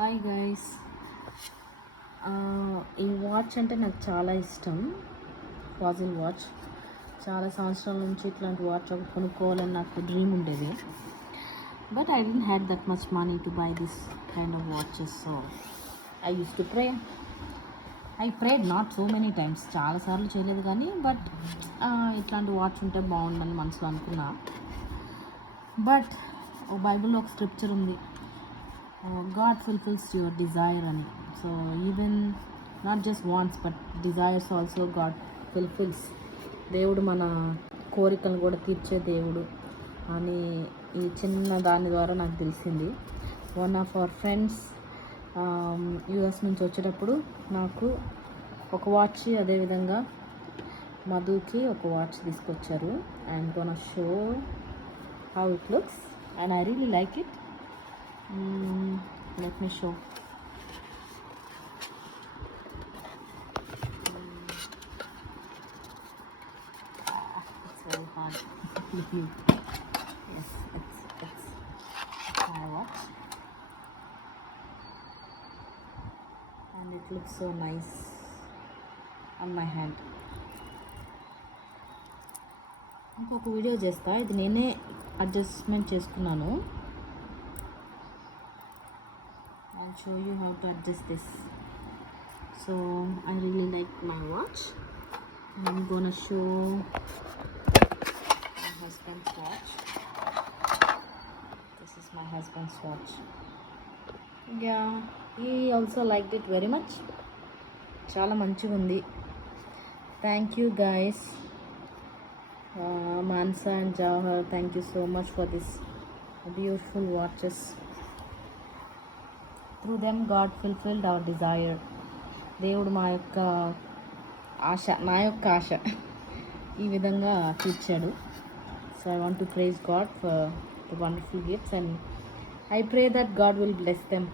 Hi guys, ఈ వాచ్ అంటే నాకు చాలా ఇష్టం. ఫాజిల్ వాచ్. చాలా సంవత్సరాల నుంచి ఇట్లాంటి వాచ్ ఒకటి కొనుక్కోవాలని నాకు డ్రీమ్ ఉండేది. But I didn't had that much money to buy this kind of watches. So I used to pray. I prayed not so many times, చాలాసార్లు చేయలేదు కానీ బట్ ఇట్లాంటి వాచ్ ఉంటే బాగుండని మనసులో అనుకున్నా. బట్ బైబిల్లో ఒక స్క్రిప్చర్ ఉంది, గాడ్ ఫుల్ఫిల్స్ యువర్ డిజైర్ అని. So even not just wants but desires also God fulfils. దేవుడు మన కోరికలను కూడా తీర్చే దేవుడు అని ఈ చిన్న దాని ద్వారా నాకు తెలిసింది. One of our friends US నుంచి వచ్చేటప్పుడు నాకు ఒక వాచ్, అదేవిధంగా మధుకి ఒక వాచ్ తీసుకొచ్చారు. I'm gonna show how it looks and I really like it. Let me show. It's very hard. Yes, it's my watch, and it looks so nice on my hand. ఇంకొక వీడియో చేస్తా, ఇది నేనే అడ్జస్ట్మెంట్ చేసుకున్నాను. I'll show you how to adjust this. So I really like my watch. I'm gonna show my husband's watch. This is my husband's watch. Yeah, he also liked it very much. Chala manchiga undi. Thank you guys, Mansa and Jawhar, thank you so much for this beautiful watches. Through them God fulfilled hour Dzire. దేవుడు మా యొక్క ఆశ, నా యొక్క ఆశ ఈ విధంగా తీర్చాడు. So I want to praise God for the wonderful gifts and I pray that God will bless them.